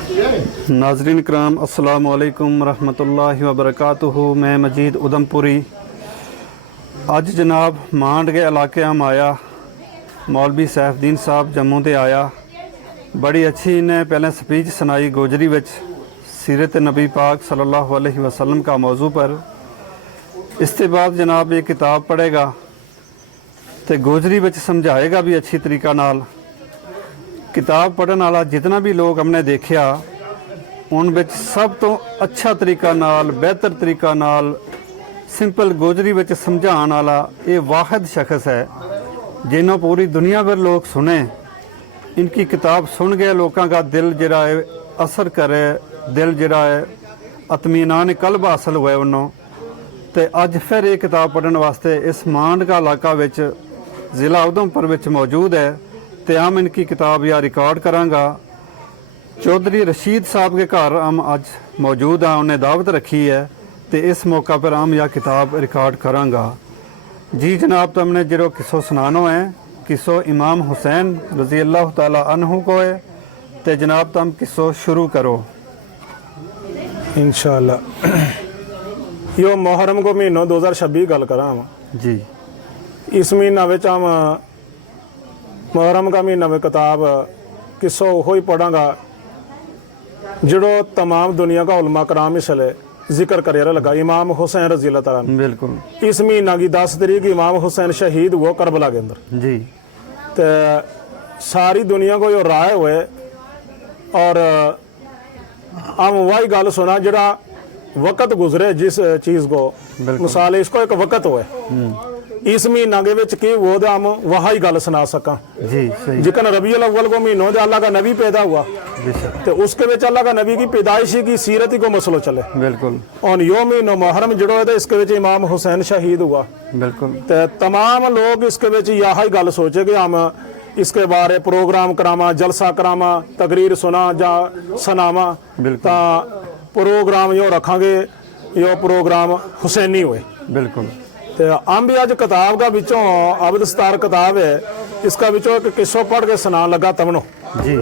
नाजरीन कराम अस्सलाम वालेकुम रहमतुल्लाहि व बरकातुहू। मैं मजीद उधमपुरी अज जनाब मांड के इलाके हम आया। मौलवी सैफुद्दीन साहब जम्मू ते आया। बड़ी अच्छी इन्हें पहले स्पीच सुनाई गोजरी विच सीरत नबी पाक सल्लल्लाहु अलैहि वसल्लम का मौजू पर। इसके बाद जनाब ये किताब पढ़ेगा तो गोजरी विच समझाएगा भी अच्छी तरीका नाल। किताब पढ़न वाला जितना भी लोग हमने देखा उन विच सब तो अच्छा तरीका नाल बेहतर तरीका नाल सिंपल गोजरी विच समझाने वाला ये वाहिद शख्स है जिन्हों पूरी दुनिया भर लोग सुने। इनकी किताब सुन गए लोगों का दिल जरा है असर करे, दिल जरा है अतमीनान कल्ब हासिल हुए उन्हों। तो अज फिर ये किताब पढ़ने वास्ते इस मांड का इलाका विच ज़िला उधमपुर विच मौजूद है। तो हम इनकी किताब या रिकॉर्ड करांगा। चौधरी रशीद साहब के घर हम अज मौजूद हैं, उन्हें दावत रखी है तो इस मौका पर हम यह किताब रिकॉर्ड करांगा। जी जनाब, तो हमने जो किस्सो सुनानो है, किस्सो इमाम हुसैन रज़ी अल्लाह ताला अन्हु को है। तो जनाब तुम किस्सो शुरू करो इंशाअल्लाह। यो मुहर्रम को महीनों 2026 गल करा जी। इस महीना में हम मुहर्रम का महीना में किताब किस्सो हो ही पढ़ांगा जो तमाम दुनिया का उलमा कराम इसले जिक्र कर लगा। इमाम हुसैन रज़ी अल्लाह तआला बिल्कुल। इस महीना की 10 तारीख इमाम हुसैन शहीद हुआ करबला के अंदर जी। तो सारी दुनिया को यो राय हुए और हम वही गल सुना जरा वक़्त गुजरे जिस चीज़ को मिसाल इसको एक वक़्त हुए इस महीना के विच की वो हम वही गल सुना सका जी। सही। जिकन रबीउल अव्वल को महीनों अल्लाह का नबी पैदा हुआ तो उसके विच अल्लाह का नबी की पैदाइशी की सीरत ही को मसलो चले। बिल्कुल। और यो महीनों मुहर्रम जड़ो है तो इसके विच इमाम हुसैन शहीद हुआ। बिल्कुल। तो तमाम लोग इसके विच यही गल सोचे कि हम इसके बारे प्रोग्राम करावा, जलसा करावा, तकरीर सुना जा सुनावा। बिल्कुल। प्रोग्राम यो रखांगे यो प्रोग्राम हुसैनी हुए। बिल्कुल। तो हम भी अज किताब का बिचों अब्द सतार किताब है, इसका बिचों एक किस्सो पढ़ के सुना लगा तमनो जी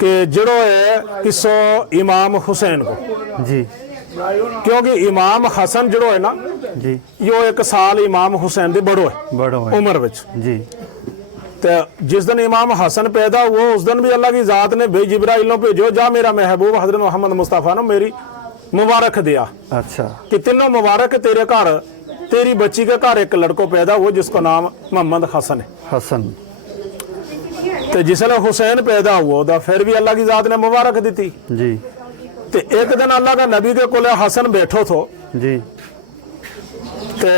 कि जड़ो है किस्सो इमाम हुसैन को जी। क्योंकि इमाम हसन जड़ो है ना जी यो एक साल इमाम हुसैन दे बड़ो है बड़ो है उम्र विच। जी। तो जिस दिन इमाम हसन पैदा हुआ उस दिन भी अल्लाह की ज़ात ने भाई जिब्राइल भेजो जा मेरा महबूब हजरत मोहम्मद मुस्तफ़ा ने मेरी मुबारक दिया। अच्छा। कि तीनों मुबारक तेरे घर तेरी बच्ची के घर एक लड़को पैदा हुआ जिसका नाम मोहम्मद हसन है। हसन। तो जिसने हुसैन पैदा हुआ तो फिर भी अल्लाह की ज़ात ने मुबारक दी थी जी। तो एक दिन अल्लाह का नबी के कोले हसन बैठो थो जी। तो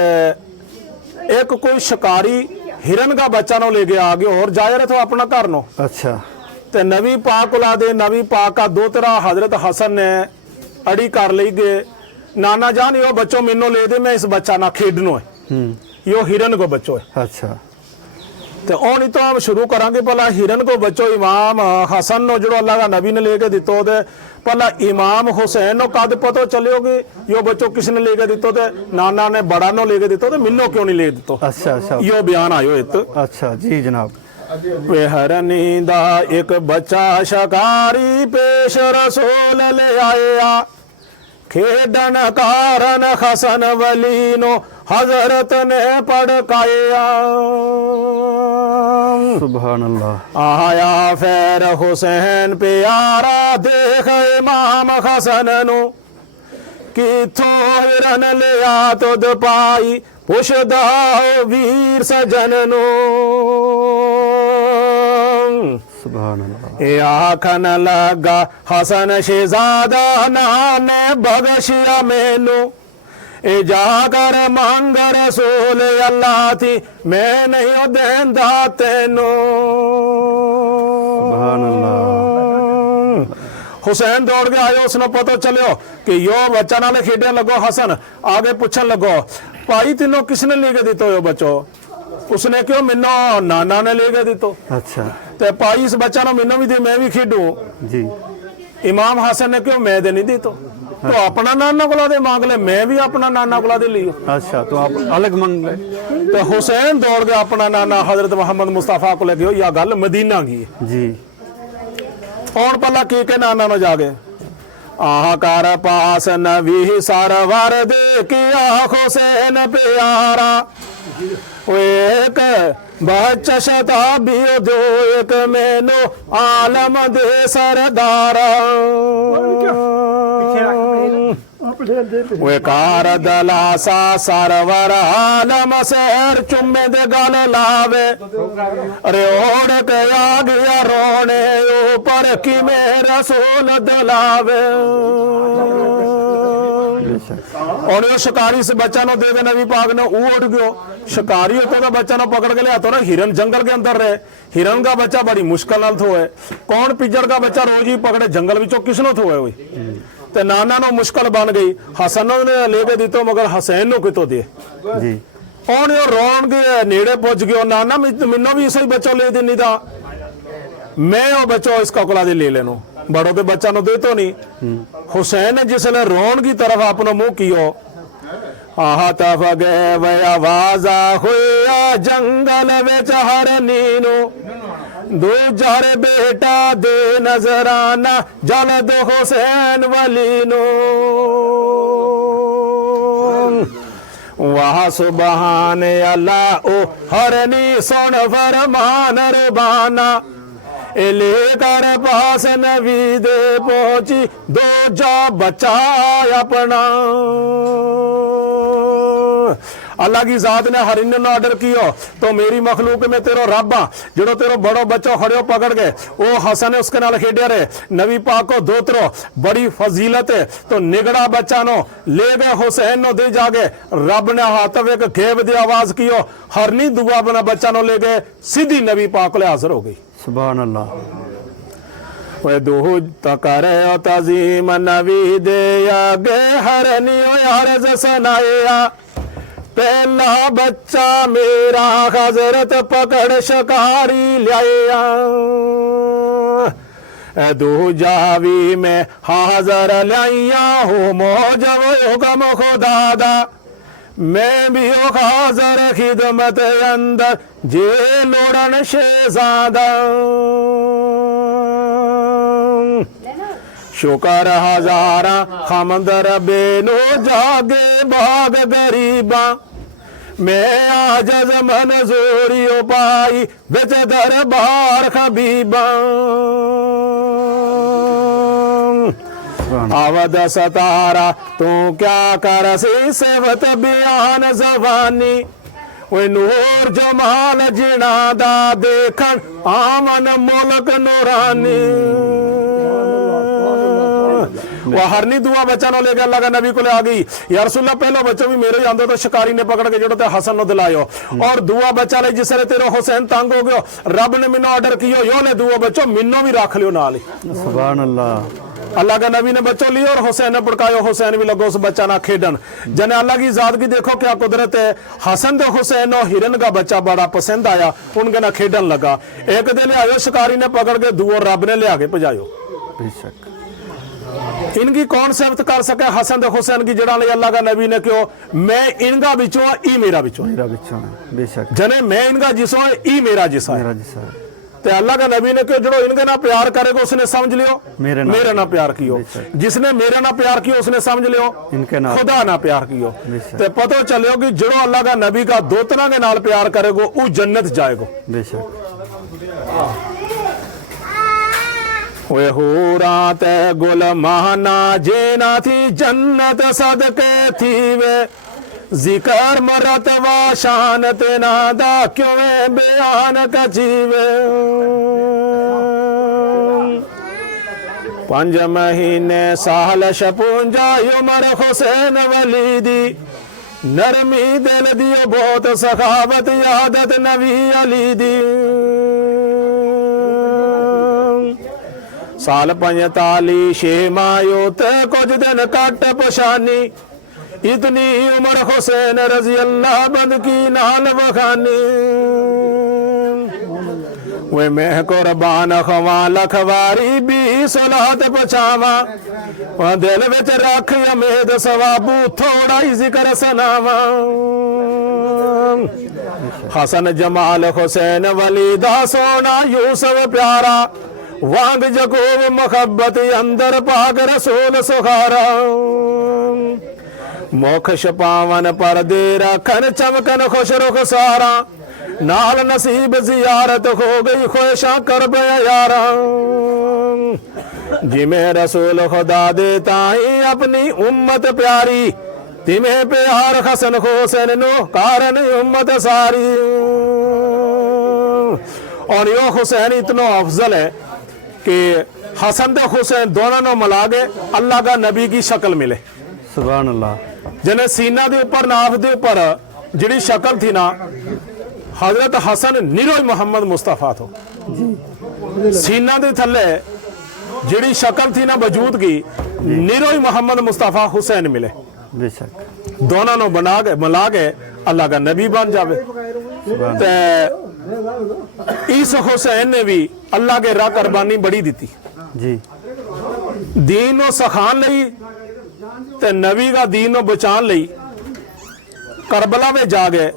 एक कोई शिकारी हिरन का बच्चा नो लेके आ गया और जा रहे थे अपना घर नो। अच्छा। तो नबी पाक उला दे नबी पाक का दो तरह हजरत हसन ने अड़ी कर ली गए नाना जान यो बच्चों मैनो ले दे मैं इस बच्चा ना खेडनो है यो हिरन को बच्चो है। अच्छा। तो और तो हम शुरू करांगे भला हिरन को बच्चो इमाम हसन नो जो अल्लाह का नबी ने लेके दितो ते भला इमाम हुसैन नो कद पतो चलियोगे यो बच्चो किसने लेके दितो ते नाना ने बड़ा नो लेके दितो ते मिन्नो क्यों नहीं ले दितो। अच्छा। अच्छा। यो बयान आयो इत। अच्छा जी जनाब। वे हरनी दा एक बच्चा शिकारी पेश रसूल ले आया खेडन कारण हसन वली नो हजरत ने पड़काया। सुभान अल्लाह। आया फिर हुसैन प्यारा देख इमाम हसन नु किथों हिरन लिया तुद पाई पुछदा वीर सजन नु। सुभान अल्लाह। ए आखन लगा हसन शहजादा नाने बख्शिया मैनू ए जाकर मंग रसूल अल्लाह थी मैं नहीं देंदा तेनू। सुभान अल्लाह। हुसैन दौड़ के आयो उसने पता चलो कि यो बच्चा नाले खेडे लगो। हसन आगे पूछन लगो भाई तीनों किसने लेके दितो यो बच्चो। उसने क्यों मिनो नाना ने लेके दितो। अच्छा। ते पाई इस बच्चा ना मिनो भी दे मैं भी खेडू जी। इमाम हसन ने क्यों मैं दे नहीं दी तो अपना नाना कोला दे मांग ले मैं भी अपना नाना कोला दे लियो। अच्छा। तो आप अलग मांग ले। तो हुसैन दौड़ गया अपना नाना हजरत मोहम्मद मुस्तफ़ा को लेके या गल मदीना की जी। ਹੁਣ ਪੱਲਾ ਕੀ ਕੇ ਨਾਨਾ ਨੂੰ ਜਾ ਕੇ ਆਹ ਕਰ ਪਾਸ ਨਵੀ ਸਰਵਰ ਦੇਖਿਆ ਹੁਸੈਨ ਪਿਆਰਾ एक बच्चा शताबी जो एक मैनो आलम दे सरदारा वे कार दलासा सरवर आलम शहर चुम्मे दे गल लावे अरे ओढ़ के आ गया रोने ऊपर की मेरा सोल दलावे और यो शिकारी से बच्चा नो दे दे नबी पाक ने वो उठ गयो शिकारी होता तो बच्चा नो पकड़ के लिया तो ना हिरन जंगल के अंदर रहे हिरन का बच्चा बड़ी मुश्किल नाल थो है कौन पिजड़ का बच्चा रोज ही पकड़े जंगल विचों किसनो थो है हुई ते नाना नो मुश्किल बन गई हसन ने लेके दी तो मगर हुसैन नो कितो दे जी और यो रोन के नेड़े पहुंच गयो नाना मिन्नो भी सही बच्चों ले देनी था मैं वो बच्चों इसका कोला दे ले लेनो बड़ों के बच्चा नो दे तो नहीं हुसैन ने जिसने रोन की तरफ अपना मुंह कियो आहा तफ गए वे आवाजा हुआ जंगल विच हरनी नो दो जार बेटा दे नजराना जल दो हुसैन वली नो वाह सुबहान अल्लाह ओ हरनी सुन फरमान रबाना लेकर पास नबी दे पहुंची दो जा बचा अपना अल्लाह की जात ने हरिन ने ऑर्डर किया तो मेरी मखलूक में तेरो रब आ जो तेरो बड़ो बच्चो खड़ो पकड़ के वो हसन उसके नाल खेडिया रहे नबी पाक को दोतरो बड़ी फजीलत है तो निगड़ा बच्चा नो ले गए हुसैन नो दे जागे रब ने हाथ एक घेब दी आवाज कियो हरनी दुआ बना बच्चा नो ले गए सीधी नबी पाक ले हाजिर हो गई सुभान अल्लाह वे दो तकरे तजीम नबी दे आगे हरनी अर्ज सनाया पहला बच्चा मेरा हजरत पकड़ शिकारी लिया दो जावी में हाजर लिया हो मौजब गम खुदा दा मैं भी हाजर खिदमत अंदर जे लोड़न शेजादा शुकर हजारा खमदर बेनो जागे बाग गरीबा मैं आज मंजूरी पाई बिच दरबार खबीबा अवध सतारा तू क्या कर सी सेवत बयान जवानी वे नूर जमाल जिना दा देखन आमन मुल्क नूरानी वो हरनी दुआ बच्चा नो लेकर अल्लाह का नबी को ले आ गई या रसूलल्लाह पहला बच्चा भी मेरे ही आंदो तो शिकारी ने पकड़ के जो ते हसन नो दिलायो और दुआ बच्चा ले जिसने तेरो हुसैन तंग हो गयो रब ने मिनो ऑर्डर कियो यो ले दुआ बच्चो मिनो भी रख लियो नाल ही सुभान अल्लाह अल्लाह का नबी ने बच्चों लियो और हुसैन ने पड़कायो हुसैन भी लगो उस बच्चा ना खेडन जने अल्लाह की जात की देखो क्या कुदरत है हसन तो हुसैन और हिरन का बच्चा बड़ा पसंद आया उनके ना खेडन लगा एक दिन ले आयो शिकारी ने पकड़ के दुआ रब ने ले आके पजायो बेशक इनकी कौन सिफत कर सके हसन दे हुसैन की जड़ा अल्लाह का नबी ने क्यों मैं इनका बिचो ई मेरा बिचो बेशक जने मैं इनका जिसो ई मेरा जिसा मेरा जिसा ते अल्लाह का नबी ने क्यों जो इनके ना प्यार करेगा उसने समझ लियो मेरे ना प्यार कियो जिसने मेरे ना प्यार किया उसने समझ लियो इनके ना खुदा ना प्यार कियो ते पता चलियो कि जो अल्लाह का नबी का दोतना के नाल प्यार करेगो वो जन्नत जाएगो बेशक वे हूरा ते गुल महाना जेना थी जन्नत सदके थी वे जिकर मरतबा शान ते नादा क्यों बयान कजीवे 5 महीने साल 56 उमर हुसैन वली दी नरमी दिल दियो बहुत सखावत यादत नबी अली दी साल 45 छे मायो ते कुछ दिन कट पछानी इतनी उम्र हुसैन रजी अल्लाह बंद की नाल बखानी वे मैं कुर्बान खवा लखवारी भी सलात पछावा दिल विच रख उम्मीद सवाबू थोड़ा ही जिक्र सनावा हसन जमाल हुसैन वली दा सोना यूसुफ प्यारा वांग जगोब मोहब्बत अंदर पाक रसूल सुखारा मोखश पावन पर दे रखन चमकन खुश रुख सारा नाल नसीब जियारत हो गई ख्वाहिशां करब यारा जिमें रसूल खुदा दे ताई अपनी उम्मत प्यारी तिमें प्यार हसन हुसैन नो कारण उम्मत सारी। और यो हुसैन इतना अफजल है कि हसन ते हुसैन दोनों नो मिला के अल्लाह का नबी की शक्ल मिले। सुभान अल्लाह। जिन्हें सीना दे ऊपर नाफ दे ऊपर जिहड़ी शक्ल थी ना हजरत हसन निरोज मोहम्मद मुस्तफा तो सीना दे थल्ले जिहड़ी शक्ल थी ना वजूद की निरोज मोहम्मद मुस्तफा हुसैन मिले। बेशक दोनों नो बना के मिला के अल्लाह का नबी बन जावे। ते इस हुसैन ने भी अल्लाह के राह कुर्बानी बड़ी दी जी। दीन नो सखान लई ते नबी का दीन नो बचान लई करबला में जा गए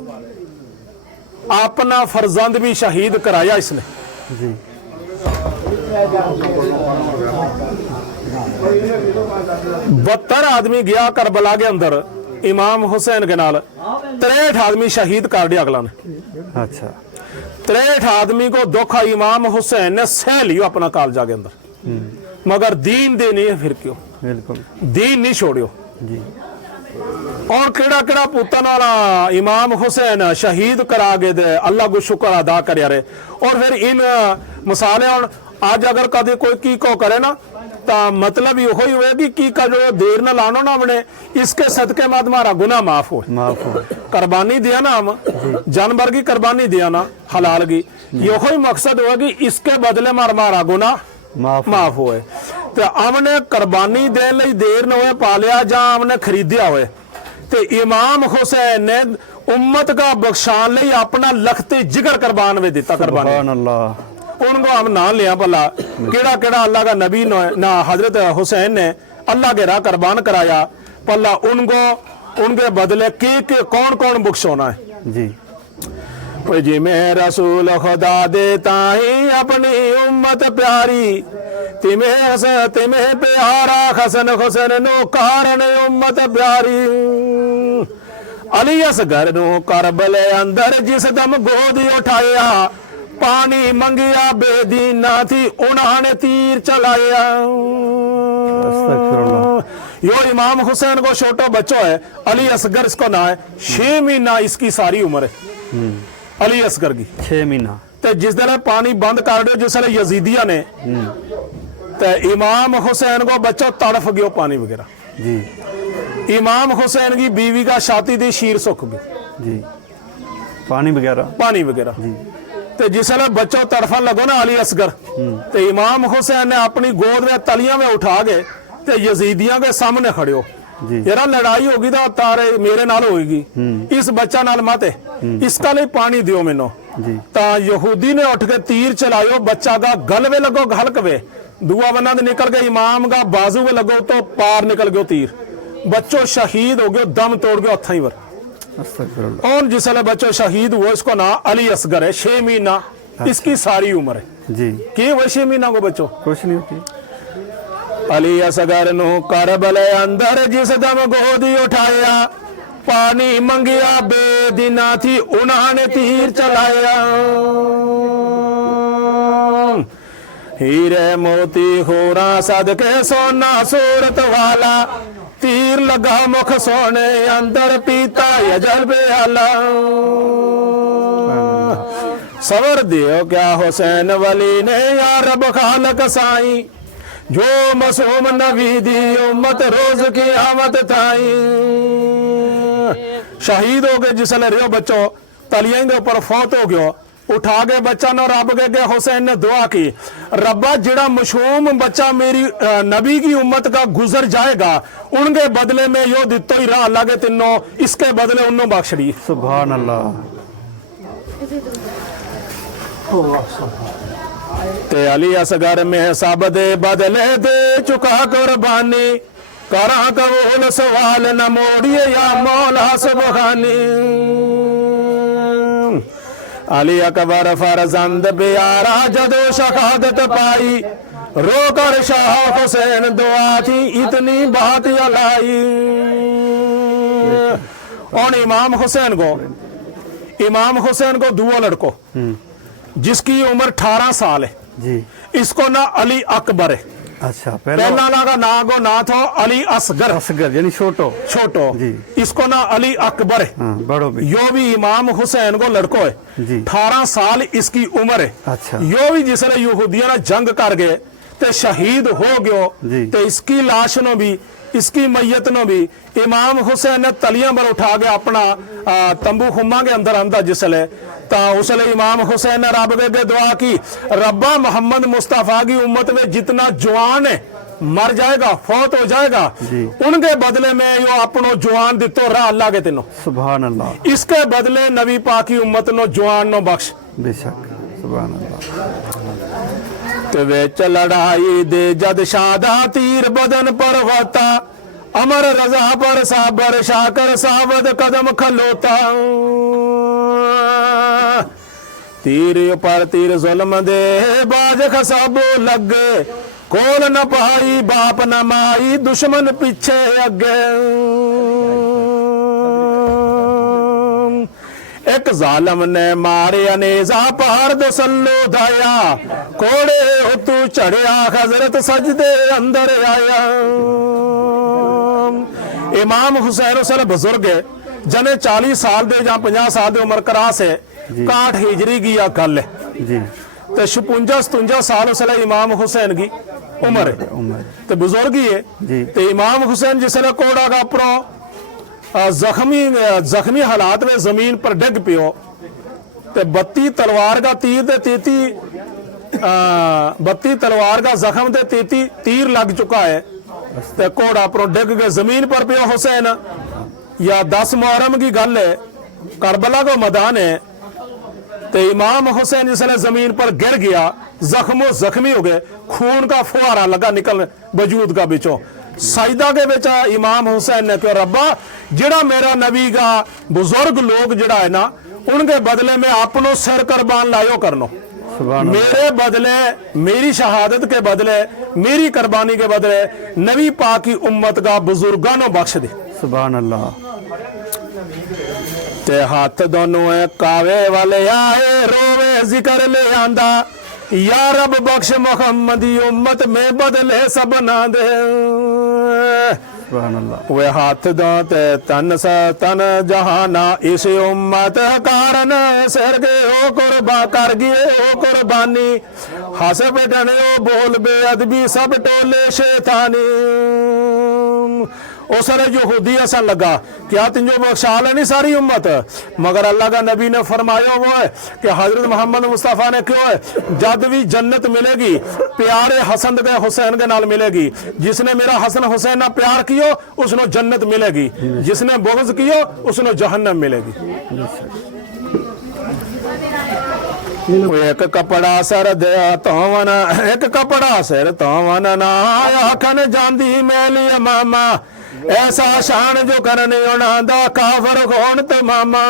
अपना फर्जंद भी शहीद कराया इसने जी। 72 आदमी गया करबला के अंदर इमाम हुसैन के नाल 63 आदमी शहीद कर दिया अगला ने। अच्छा 63 आदमी को धोखा इमाम हुसैन ने सह लियो अपना कालजा के अंदर मगर दीन दे नहीं फिर क्यों बिल्कुल दीन नहीं छोड़ियो जी। और केड़ा केड़ा पुत्तर नाला इमाम हुसैन शहीद करा के दे अल्लाह को शुक्र अदा कर रहे। और फिर इन मिसालें आज अगर कदे कोई की को करे ना तो मतलब यो ही हुए कि का जो देर न लानो ना बने इसके सदके में तुम्हारा गुनाह माफ हो कुर्बानी दिया ना हम जानवर की कुर्बानी दिया ना हलाल की यो ही मकसद हुआ कि इसके बदले मारा गुनाह माफ होए। तो हमने कुर्बानी देने लई देर न होए पालिया जा हमने खरीदिया होए ते इमाम हुसैन ने उम्मत का बख्शान लई अपना लखते जिगर कुर्बान में दिता कुर्बानी। सुभान अल्लाह। उनको हम ना लिया भला केड़ा केड़ा अल्लाह का नबी ना हजरत हुसैन ने अल्लाह के राह कुर्बान कराया भला उनको उनके बदले के कौन कौन बख्शोना है जी। जी में रसूल खुदा देता ही अपनी उम्मत प्यारी तिमें प्यारा हसन हुसैन नो कारण उम्मत प्यारी अली असगर नो करबले अंदर जिस दम गोद उठाया पानी मंगिया बेदीना थी उन्होंने तीर चलाया। यो इमाम हुसैन को छोटा बच्चों है अली असगर इसको ना है 6 महीना इसकी सारी उम्र है अली असगर की 6 महीना। ते जिस दिन पानी बंद कर दो जिस यजीदिया ने ते इमाम हुसैन को बच्चों तड़फ गयो पानी वगैरह जी। इमाम हुसैन की बीवी का छाती दी शीर सुख गई जी पानी वगैरह जी। ते जिसले बच्चों तड़फन लगो ना अली असगर ते इमाम हुसैन ने अपनी गोद में तलियां में उठा के ते यजीदियां के सामने खड़े हो यार लड़ाई होगी तो तारे मेरे नाल होगी इस बच्चा नाल मत इसका लिए पानी दियो मैनो। ता यहूदी ने उठ के तीर चलायो बच्चा का गलवे लगो हलकवे दुआ बना निकल गए इमाम का बाजू में लगो तो पार निकल गयो तीर बच्चों शहीद हो गयो दम तोड़ गयो हथा ही वर। और जिसले बच्चों शहीद हुआ इसको ना अली असगर है 6 महीना इसकी सारी उम्र है जी। के वो 6 महीना को बच्चों कुछ नहीं होती। अली असगर नो करबले अंदर जिस दम गोदी उठाया पानी मंगिया बेदीना थी उन्होंने तीर चलाया हीरे मोती होरा सदके सोना सूरत वाला तीर लगा मुख सोने अंदर पीता यजल बेला सवर दियो क्या हुसैन वली ने या रब खालक साई जो मसूम नबी दी उम्मत रोज की आमद थाई। शहीद हो गए जिसले रियो बच्चों तलियां के ऊपर फौत हो गयो उठा के बच्चा न रब के हुसैन ने दुआ की रब्बा जिड़ा मशूम बच्चा मेरी नबी की उम्मत का गुजर जाएगा उनके बदले में यो दितो ही रहा अल्लाह के तीनों इसके बदले उन्होंने बख्श दी। सुभान अल्लाह। ते अली असगर में सब दे बदले दे चुका कुर्बानी करा कबूल सवाल न मोड़िए या मौला सुबहानी अली अकबर फरजंद प्यारा जदो शहादत पाई, रोकर शाह हुसैन दुआ थी इतनी बात अलाई। और इमाम हुसैन को दुआ लड़को जिसकी उम्र 18 साल है जी। इसको ना अली अकबर है, अच्छा, पहला लगा ना को ना था अली असगर यानी छोटो जी। इसको ना अली अकबर है, बड़ो भी। यो भी इमाम हुसैन को लड़को है जी। 18 साल इसकी उम्र है। अच्छा। यो भी जिसने यहूदियों ने जंग कर गए ते शहीद हो गयो जी। ते इसकी लाश नो भी इसकी मैयत नो भी इमाम हुसैन ने तलियां पर उठा के अपना तंबू खुमा के अंदर आंदा जिसले ता उसले इमाम हुसैन ने रब के दुआ की, रब्बा मोहम्मद मुस्तफा की उम्मत में जितना जवान है मर जाएगा फौत हो जाएगा जी। उनके बदले में यो अपनो जवान दितो रहा अल्लाह के तीनों सुभान अल्लाह। इसके बदले नबी पाक की उम्मत नो जवान नो बख्श बेशक सुभान अल्लाह। ते विच लड़ाई दे जद शादा तीर बदन पर होता, अमर रजा पर साबर शाकर सावद कदम खलोता। तीर पर तीर जुल्म दे बाज खसाबो लग, कोल न पाई बाप न माई दुश्मन पीछे अगे। एक जालम ने मारे अनेजा पहाड़ दो सल्लो दाया, कोड़े तू चढ़िया हजरत सजदे अंदर आया। इमाम हुसैन उस बुजुर्ग है जने 40 साल दे या 50 साल दे उम्र करास है, 61 हिजरी की या गल है जी। ते 56-57 साल उसले इमाम हुसैन की उम्र है ते बुजुर्ग ही है जी। ते इमाम हुसैन जिसने कोड़ा का अपनो जख्मी हालात में जमीन पर डिग पियो ते 32 तलवार का तीर दे 32 तलवार का जख्म दे 33 तीर लग चुका है ते कोड़ा अपनो डिग के जमीन पर पियो हुसैन। या 10 मुहर्रम की गल है, करबला को मैदान है ते इमाम हुसैन जिसने जमीन पर गिर गया जख्मी हो गए, खून का फुहारा लगा निकल वजूद का बिचों। सजदा के बेचा इमाम हुसैन ने क्यों, रब्बा जिहड़ा मेरा नबी का बुजुर्ग लोग जिहड़ा है ना उनके बदले में अपनो सिर कुर्बान लायो करनो, मेरे बदले मेरी शहादत के बदले मेरी कुर्बानी के बदले नबी पाक की उम्मत का बुजुर्गां नो बख्श दे। सुभान अल्लाह। ते हाथ दोनों कावे वाले आए रोवे जिक्र ले आंदा, या रब बख्श मोहम्मदी उम्मत में बदले सब ना दे। वे हाथ दाते तन सा तन जहाना इस उम्मत कारण सिर के ओ कुर्बा कर गए ओ कुर्बानी, हंस बेटने ओ बोल बेअदबी सब टोले शैतानी। उसने यहूदी ऐसा लगा क्या तिंजो बख्शा लेनी सारी उम्मत, मगर अल्लाह का नबी ने फरमाया वो है कि हजरत मोहम्मद मुस्तफ़ा ने क्यों है जद भी जन्नत मिलेगी प्यारे हसन के हुसैन के नाल मिलेगी, जिसने मेरा हसन हुसैन ना प्यार कियो उसनो जन्नत मिलेगी, जिसने बुग़्ज़ कियो उसनो जहन्नम मिलेगी। एक कपड़ा सर दे तोवन एक कपड़ा सिर तोवन ना आखन जांदी मैली मामा, ऐसा शान जो करने उनादा काफर कौन ते मामा।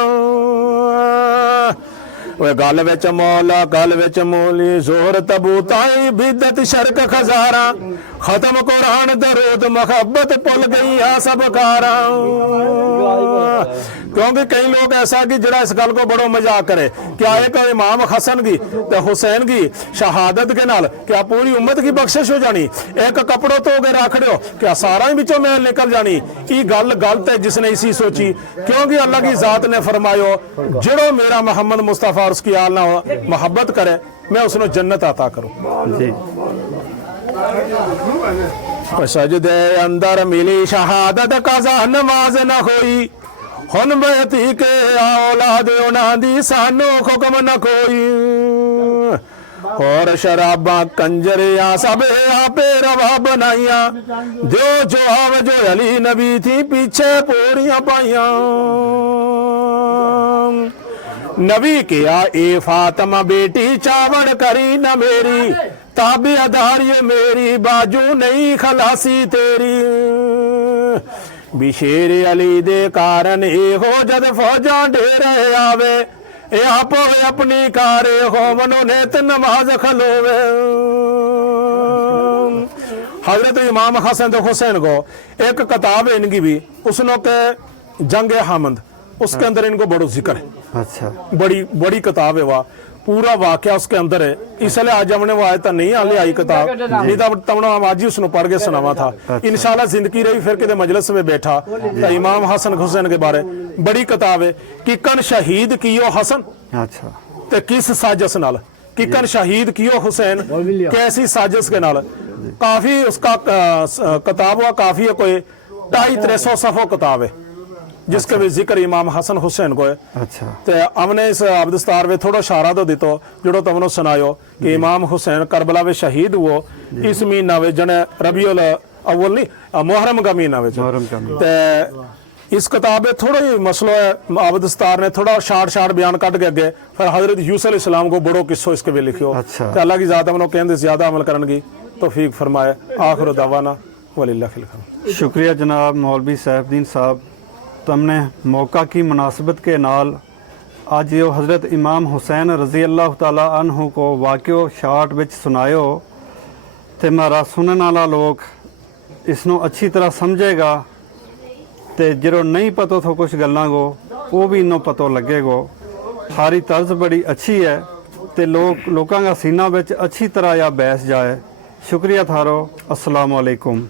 वे गल विच मौला गल विच मौली जोर तबूताई बिदत शर्क खजारा, खत्म कुरान दरूद मोहब्बत भुल गई है सब कारा। क्योंकि कई लोग ऐसा कि जरा इस गल को बड़ो मजाक करे क्या एक इमाम हसन की ते हुसैन की शहादत के नाल क्या पूरी उम्मत की बख्शिश हो जानी, एक कपड़ों तो के रख दो क्या सारा ही बिचों मैल निकल जानी। ये गल गलत है जिसने इसी सोची, क्योंकि अल्लाह की जात ने फरमायो जड़ो मेरा मोहम्मद मुस्तफ़ा और उसकी आल ना मोहब्बत करे मैं उसनो जन्नत अता करूं। सजदे अंदर मिली शहादत कज़ा नमाज न होई, हुन बेती के औलाद उन्हां दी सानू हुक्म न कोई। और शराबा कंजरिया सब आपे रवा बनाइया, जो जवाब जो अली नबी थी पीछे पूरियां पाइया। नबी किया ए फातिमा बेटी चावड़ करी न मेरी, ताबेदार ये मेरी बाजू नहीं खलासी तेरी। बिशेर अली दे कारण ए हो जद फौजा ढेरे आवे, ए आप अपनी कारे हो मनो नेत नमाज खलोवे। हजरत इमाम हसन हुसैन को एक किताब है इनकी भी, उसनों के जंग हमद, उसके अंदर इनको बड़ो जिक्र है। अच्छा बड़ी बड़ी किताब है वह, पूरा वाक्य उसके अंदर है। इसलिए आज हमने वो आयता नहीं आले आई किताब, नहीं तो तमनो हम आज ही उसने पढ़ के सुनावा था। इंशाल्लाह जिंदगी रही फिर किते मजलिस में बैठा तो इमाम हसन हुसैन के बारे बड़ी किताब है। किकन शहीद कियो हसन, अच्छा ते किस साजिश नाल, किकन शहीद कियो हुसैन, कैसी साजिश के नाल। काफी उसका किताब हुआ काफी है, कोई 250-300 सफ़ो किताब है जिसके भी जिक्र इमाम हसन हुसैन को है। अच्छा ते हमने इस अब्दस्तार में थोड़ा इशारा तो दितो जो तुमने सुनायो कि इमाम हुसैन करबला में शहीद हुओ इस महीना में जने रबीउल अव्वल नहीं मुहर्रम का महीना में। मुहर्रम का महीना। ते इस किताब में थोड़ा ही मसलो है, अब्दस्तार ने थोड़ा शार्ट बयान कट के अगे फिर हजरत यूसुफ अलैहिस्सलाम को बड़ो किस्सो इसके भी लिखियो। अच्छा। ते अल्लाह की ज़ात हमने कहते ज्यादा अमल करने की तौफीक फरमाए। आखिर दावाना वलिल्लाहिल हम्द। शुक्रिया जनाब मौलवी सैफुद्दीन साहब, तुमने मौका की मुनासिबत के नाल आज यो हज़रत इमाम हुसैन रज़ी अल्लाह ताला अन्हु को वाक़ियो शार्ट विच सुनायो ते मारा सुनने वाला लोग इसनों अच्छी तरह समझेगा ते जो नहीं पता थो कुछ गल्लां को वो भी इन्हों पतो लगेगो। थारी तर्ज बड़ी अच्छी है ते लोगों का सीना विच अच्छी तरह या बैस जाए। शुक्रिया थारो। अस्सलाम वालेकुम।